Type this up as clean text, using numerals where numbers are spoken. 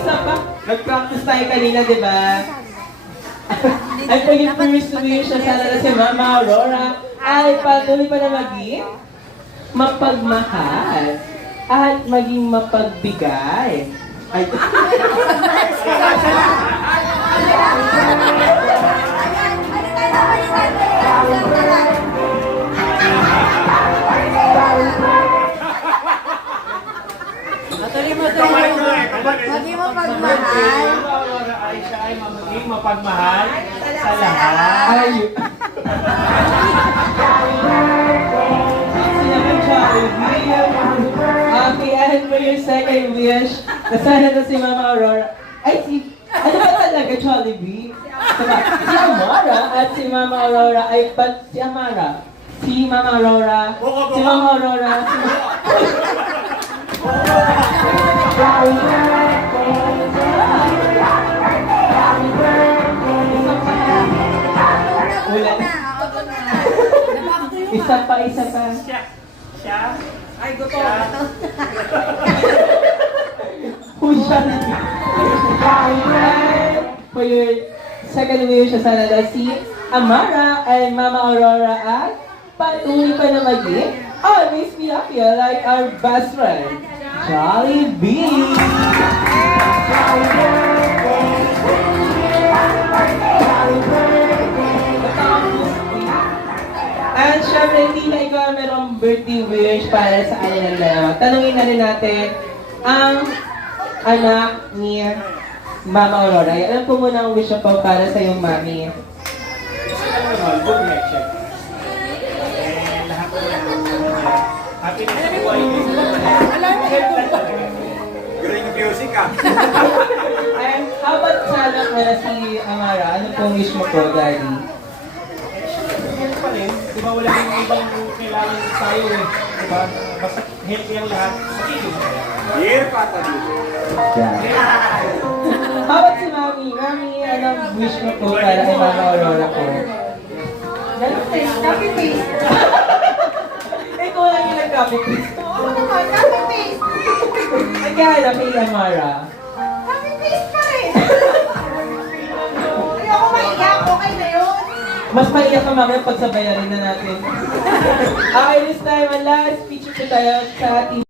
isa pa. Nag-practice tayo kanina, di ba? At paging first wish na sana na si Mama Aurora ay patuloy pa na maging mapagmahal at maging mapagbigay. Ay, Maging mapagmahal. Ay siya ay maging mapagmahal sa lahat. ay. Sinabi Jollibee. Okay, and for your second wish, nasana na si Mama Aurora. Ay, ano ba talaga Jollibee? Si Amara at si Mama Aurora ay si Amara. Si Mama Aurora. Si Mama Aurora. Wala. Isa pa. Siya. Ay, gusto. For your second wish, sana na si Amara ay Mama Aurora at patuloy pa na maging always be happy like our best friend, Jollibee! At syempre, hindi na ikaw merong birthday wish para sa kanilang dalawa. Tanungin na rin natin ang anak ni Mama Aurora. Alam ko muna ang wish po para sa iyong mami. Good reaction. Lahat po yan. Happiness sa buhay. Green music ah. And how about sa anak mo na si Amara? Ano pong wish mo po, Daddy? Yan pa rin. Di ba wala nang ibang kailangan tayo eh. Di ba? Basta healthy ang lahat. Sakit. Year pa dito. Yeah. How about si Mami? Mami, anong wish mo po para kay Mama Aurora po? Copy paste. Ikaw lang yung nag-copy paste. Oo naman, copy paste. Nagkala kay Amara. Copy paste pa rin. Ayoko maiyak, okay na yun. Mas maiyak ka mamaya pag sabayarin na natin. Okay, this time, ang last feature po tayo sa ating